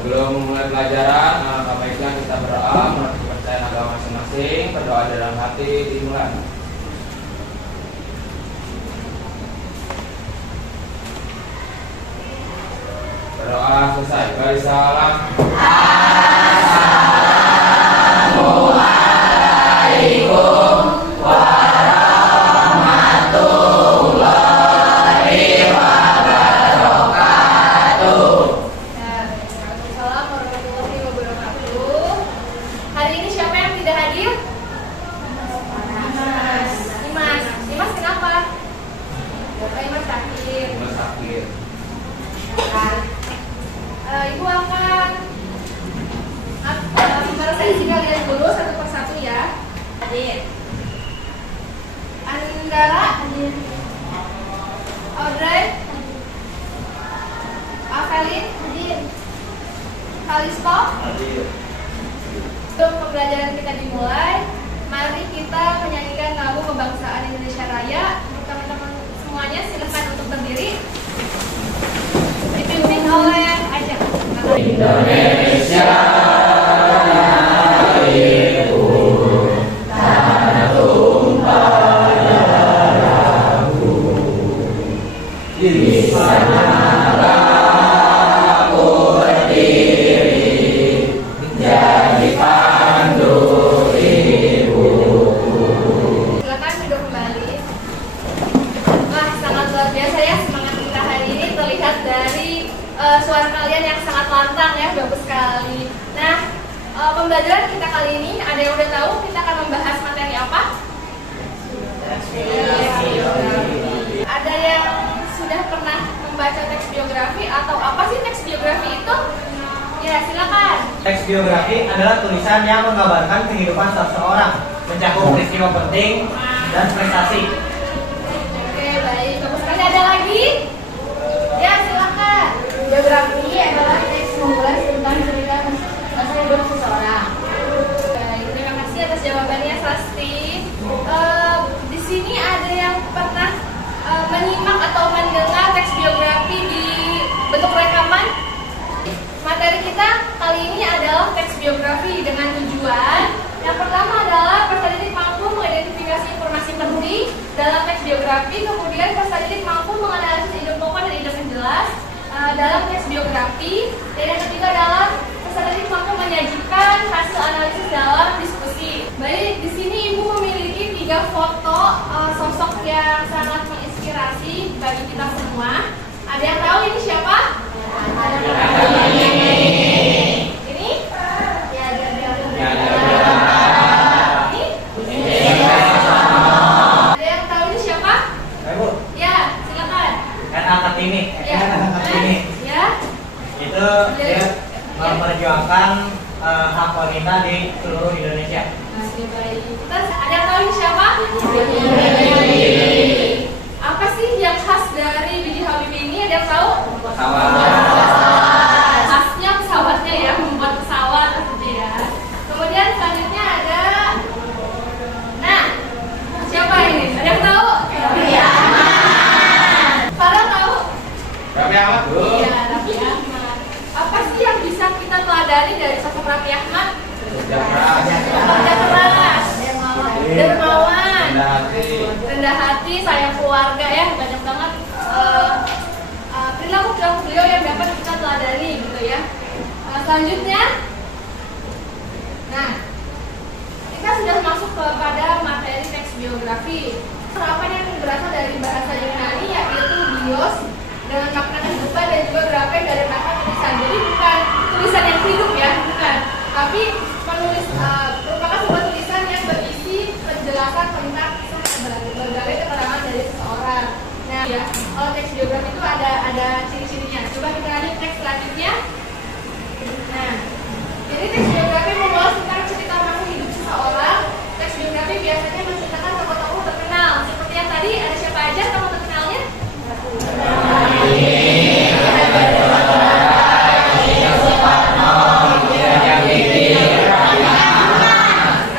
Sebelum memulai pelajaran, alangkah baiknya kita berdoa menurut kepercayaan agama masing-masing. Berdoa dalam hati dimulai. Berdoa selesai. Beri salam. Assalamualaikum warahmatullahi wabarakatuh. Waalaikumsalam warahmatullahi wabarakatuh. Hari ini siapa yang tidak hadir? Dimas kenapa? Dimas sakit. Dimas sakit. Ibu akan presentasi kalian dulu satu persatu ya. Hadir. Andara hadir. Audrey Avelin hadir. Kalisto Hadir. Sebelum pembelajaran kita dimulai, mari kita menyanyikan lagu kebangsaan Indonesia Raya. Untuk teman-teman semuanya silakan untuk berdiri. Dipimpin oleh Ajeng. Indonesia airku, tanah tumpah darahku, di sanalah aku berdiri, jadi pandu ibuku. Silakan duduk kembali. Wah, sangat luar biasa ya semangat kita hari ini terlihat dari suara kalian yang sangat lantang ya, bagus sekali. Nah, pembelajaran kita kali ini ada yang udah tahu kita akan membahas materi apa? Ada yang sudah pernah membaca teks biografi atau apa sih teks biografi itu? Ya, silakan. Teks biografi adalah tulisan yang menggambarkan kehidupan seseorang, mencakup peristiwa penting dan prestasi. Oke, baik. Bagus sekali. Ada lagi? Ya, silakan. Biografi adalah teks mengulas tentang cerita masa hidup seseorang. Baik, terima kasih atas jawabannya, Sasti. Di sini ada yang pernah menyimak atau mendengar teks biografi di bentuk rekaman? Materi kita kali ini adalah teks biografi dengan tujuan. Yang pertama adalah peserta didik mampu mengidentifikasi informasi penting dalam teks biografi, kemudian peserta didik mampu menganalisis ide pokok dan ide penjelas dalam teks biografi, dan yang ketiga adalah peserta didik mampu menyajikan hasil analisis dalam diskusi. Baik, di sini Ibu memiliki 3 foto sosok yang sangat menginspirasi bagi kita semua. Ada yang tahu ini siapa? Ini? Ya, ada yang tahu ini siapa? Bu, Ya, silakan. Kartini. Ya. Ya. Itu dia memperjuangkan hak wanita di seluruh Indonesia. Masih baik. Terus ada yang tahu ini siapa? Apa sih yang khas dari B.J. Habibie ini? Ada yang tahu? Khasnya pesawatnya ya, membuat pesawat gitu ya. Kemudian selanjutnya ada, nah, siapa ini? Ada yang tahu? Farah tahu? Raffi Ahmad, Bu. Iya, Raffi Ahmad. Apa sih yang bisa kita teladani dari sosok Raffi Ahmad? Kerja keras, dermawan, rendah hati, sayang keluarga ya, banyak banget perilaku beliau yang dapat kita teladani gitu ya. Selanjutnya, nah, kita sudah masuk kepada materi teks biografi. Serapan yang berasal dari bahasa Yunani yaitu bios dengan makna kehidupan dan juga grafe dari makna tulisan. Jadi bukan tulisan yang hidup ya, bukan. Tapi merupakan sebuah tulisan yang berisi penjelasan tentang berbagai keterangan dari seseorang. Nah, ya, kalau teks biografi itu ada ciri-cirinya. Coba kita lanjut teks selanjutnya. Nah, jadi teks biografi mengulas tentang cerita masa hidup seseorang. Teks biografi biasanya menceritakan tokoh-tokoh terkenal. Seperti yang tadi, ada siapa aja tokoh terkenalnya?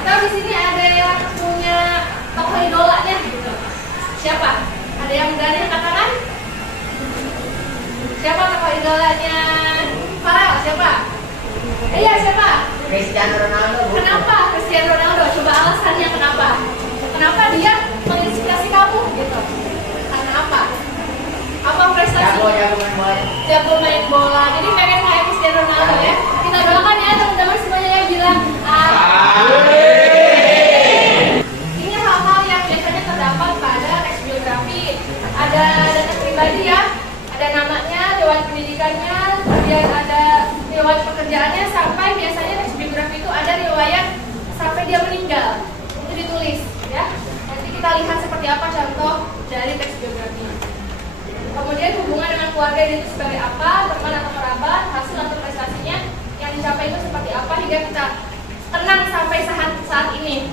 Atau di sini ada yang punya tokoh idolanya gitu. Siapa? Ada yang berani katakan? Siapa tokoh idolanya? Farel, siapa? Iya, siapa? Cristiano Ronaldo, Bu. Kenapa Cristiano Ronaldo? Coba alasannya kenapa? Kenapa dia menginspirasi kamu gitu? Karena apa? Apa prestasi? Jago main bola. Jago main bola. Jadi pengen kayak Cristiano Ronaldo ya. Kita doakan ya teman-teman semuanya yang bilang ini hal-hal yang biasanya terdapat pada teks biografi. Ada data pribadi ya, ada namanya, riwayat pendidikannya, kemudian ada riwayat pekerjaannya, sampai biasanya teks biografi itu ada riwayat sampai dia meninggal. Itu ditulis ya. Nanti kita lihat seperti apa contoh dari teks biografi. Kemudian hubungan dengan keluarga itu sebagai apa, teman atau kerabat, hasil atau prestasinya yang dicapai itu seperti apa hingga kita tenang sampai saat ini.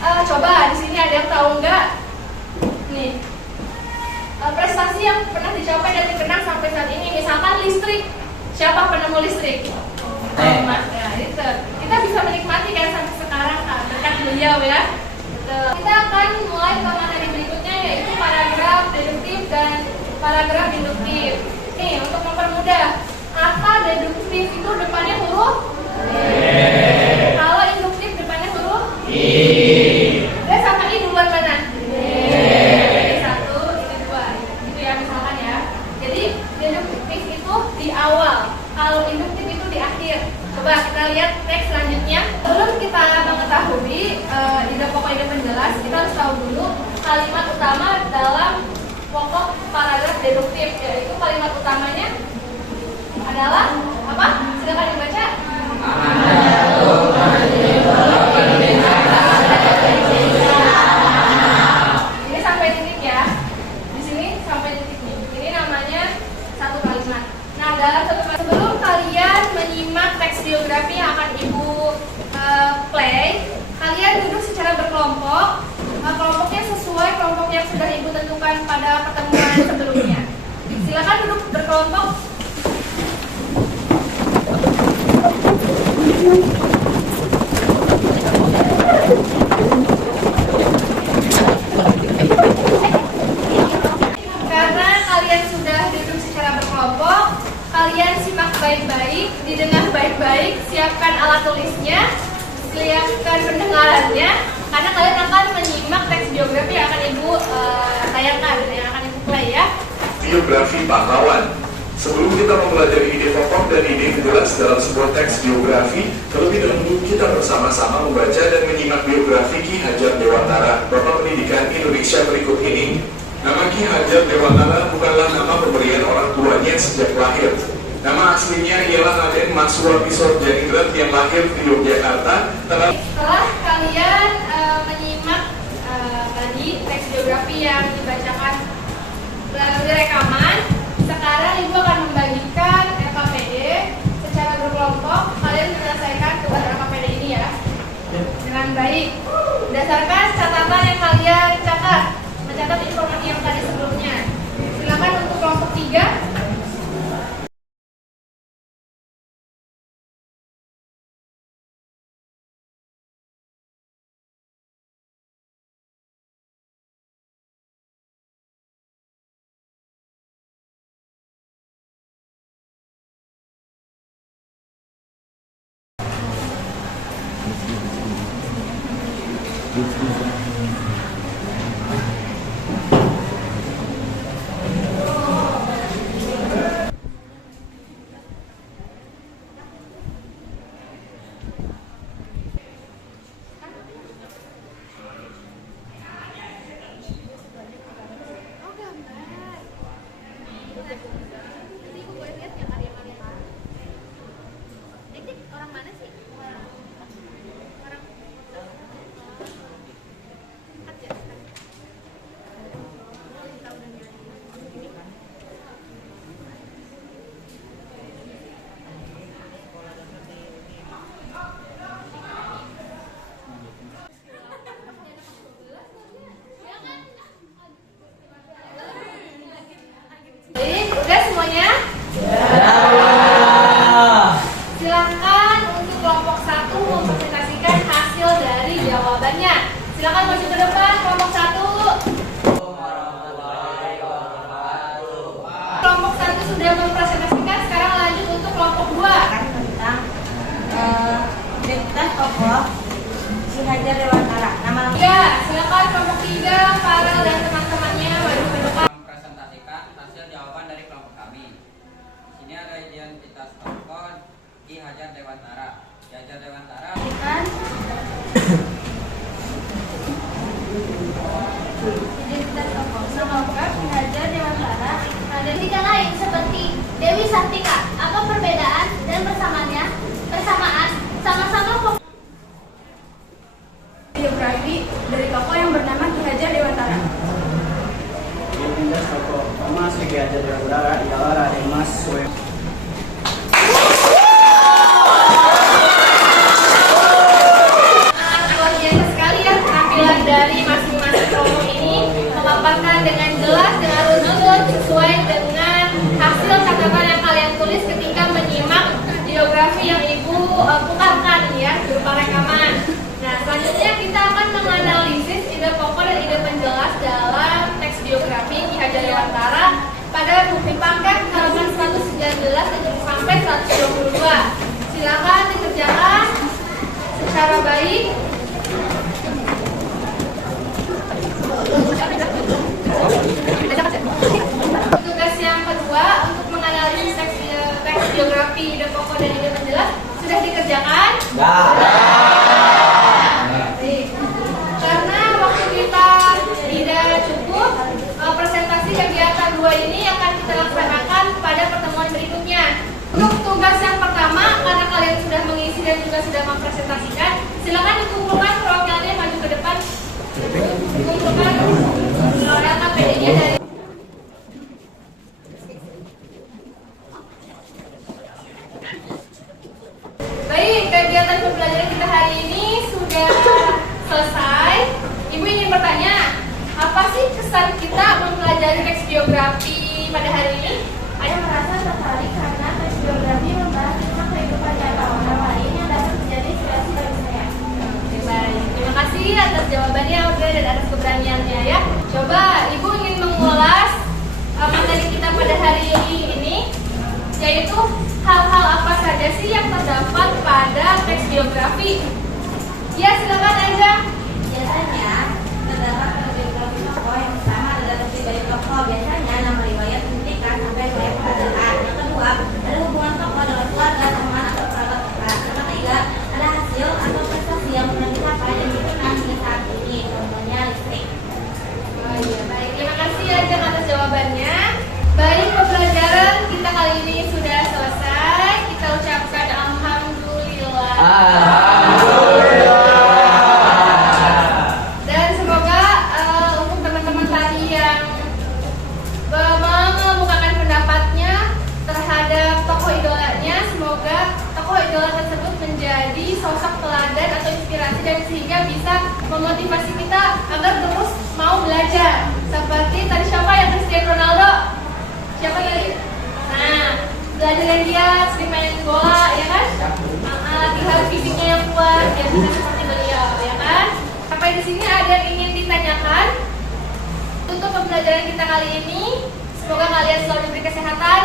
Coba di sini ada yang tahu nggak? Nih, prestasi yang pernah dicapai dan dikenang sampai saat ini, misalkan listrik. Siapa penemu listrik? Ya, itu. Kita bisa menikmati kan sampai sekarang kan, berkat beliau ya. Gitu. Kita akan mulai ke materi berikutnya yaitu paragraf deduktif dan paragraf induktif. Nih, untuk mempermudah, kata deduktif itu depannya huruf D. Kalau induktif depannya huruf I. D sama I duluan mana? D. Ini satu, ini dua. Itu ya misalkan ya. Jadi deduktif itu di awal, kalau induktif itu di akhir. Coba kita lihat teks selanjutnya. Sebelum kita mengetahui ide pokok ide penjelas, kita harus tahu dulu kalimat utama dalam pokok paragraf deduktif, yaitu kalimat utamanya adalah apa? Silakan dibaca. Ini sampai titik ya. Di sini sampai titik nih. Ini namanya satu kalimat. Nah, dalam satu kalimat, sebelum kalian menyimak teks biografi yang akan Ibu play, kalian duduk secara berkelompok. Kelompoknya sesuai kelompok yang sudah Ibu tentukan pada pertemuan sebelumnya. Silakan duduk berkelompok. Karena kalian sudah duduk secara berkelompok, kalian simak baik-baik, didengar baik-baik, siapkan alat tulisnya, siapkan pendengarannya, karena kalian akan menyimak teks biografi yang akan Ibu tayangkan, yang akan Ibu play ya. Biografi pahlawan. Sebelum kita mempelajari ide pokok dan ide penjelas dalam sebuah teks biografi, terlebih dahulu kita bersama-sama membaca dan menyimak biografi Ki Hajar Dewantara, Bapak Pendidikan Indonesia berikut ini. Nama Ki Hajar Dewantara bukanlah nama pemberian orang tuanya sejak lahir. Nama aslinya ialah Raden Maxwell Pisor Janingrat yang lahir di Yogyakarta. Setelah kalian menyimak tadi teks biografi yang dibacakan melalui rekaman, sekarang Ibu akan membagikan LKPD secara berkelompok. Kalian menyelesaikan tugas LKPD ini ya dengan baik berdasarkan catatan yang kalian catat, mencatat informasi yang tadi sebelumnya. Silakan untuk kelompok 3. Udah semuanya? Silakan untuk kelompok 1 mempresentasikan hasil dari jawabannya. Silakan maju ke depan kelompok 1. Kelompok 1 sudah mempresentasikan, sekarang lanjut untuk kelompok 2. Tentang Hajar Dewantara. Nama ya, silakan kelompok 3, Farel dan teman-temannya maju ke depan. Mempresentasikan hasil jawaban dari kelompok kami. Di sini ada identitas tokoh Ki Hajar Dewantara. Ki Hajar Dewantara. Identitas tokoh selengkap Ki Hajar Dewantara. Ada 3 lain seperti Dewi Sartika. Apa perbedaan dan persamaannya? Persamaan sama-sama biografi dari tokoh yang bernama Ki Hajar Dewantara. Identitas tokoh Thomas Ki Hajar Dewantara ialah Raden Mas Suwe. Luar biasa sekali ya tampilan dari masing-masing kelompok ini memaparkan dengan jelas, dengan runut sesuai dengan hasil catatan yang kalian tulis ketika menyimak biografi yang Ibu putarkan ya berupa rekaman. Nah, selanjutnya kita akan menganalisis ide pokok dan ide penjelas dalam teks biografi Ki Hajar Dewantara pada bukti pangkat halaman 119 sampai 122. Silakan dikerjakan secara baik. Tugas yang kedua untuk menganalisis teks biografi ide pokok dan ide penjelas sudah dikerjakan? Baik. Karena waktu kita tidak cukup, presentasi kegiatan 2 ini akan kita laksanakan pada pertemuan berikutnya. Untuk tugas yang pertama, karena kalian sudah mengisi dan juga sudah mempresentasikan, silakan dikumpulkan perwakilannya maju ke depan. Kumpulkan data PD-nya dari Baik, kegiatan pembelajaran kita hari ini sudah selesai. Ibu ingin bertanya, apa sih kesan kita mempelajari teks biografi pada hari ini? Saya merasa tertarik karena teks biografi membahas tentang kehidupan nyata orang lain yang dapat menjadi inspirasi bagi saya. Oke, baik. Terima kasih atas jawabannya Audrey dan atas keberaniannya ya. Coba Ibu ingin mengulas materi kita pada hari ini, yaitu hal-hal apa saja sih yang terdapat pada teks biografi? Ya, silakan Aja. Biasanya terdapat pada biografi tokoh yang pertama adalah pribadi tokoh. Biasanya nama riwayat pendidikan sampai riwayat pekerjaan. Yang kedua ada hubungan tokoh dengan keluarga, teman atau kerabat dekat. Yang ketiga ada hasil atau prestasi yang pernah dicapai dan dikenal hingga saat ini. Contohnya listrik. Oh iya, baik. Terima kasih Aja atas jawabannya. Baik, pembelajaran kita kali ini sudah selesai. Kita ucapkan alhamdulillah. Dan semoga untuk teman-teman tadi yang mengemukakan pendapatnya terhadap tokoh idolanya, semoga tokoh idola tersebut menjadi sosok teladan atau inspirasi dan sehingga bisa memotivasi kita agar terus mau belajar. Seperti tadi siapa yang Cristiano Ronaldo? Siapa tadi? Nah, belajar yang giat, sering main bola, ya kan? Latihan fisiknya yang kuat, ya bisa seperti beliau, ya kan? Sampai di sini ada yang ingin ditanyakan untuk pembelajaran kita kali ini. Semoga kalian selalu diberi kesehatan.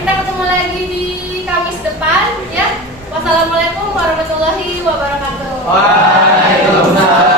Kita ketemu lagi di Kamis depan, ya. Wassalamualaikum warahmatullahi wabarakatuh. Waalaikumsalam.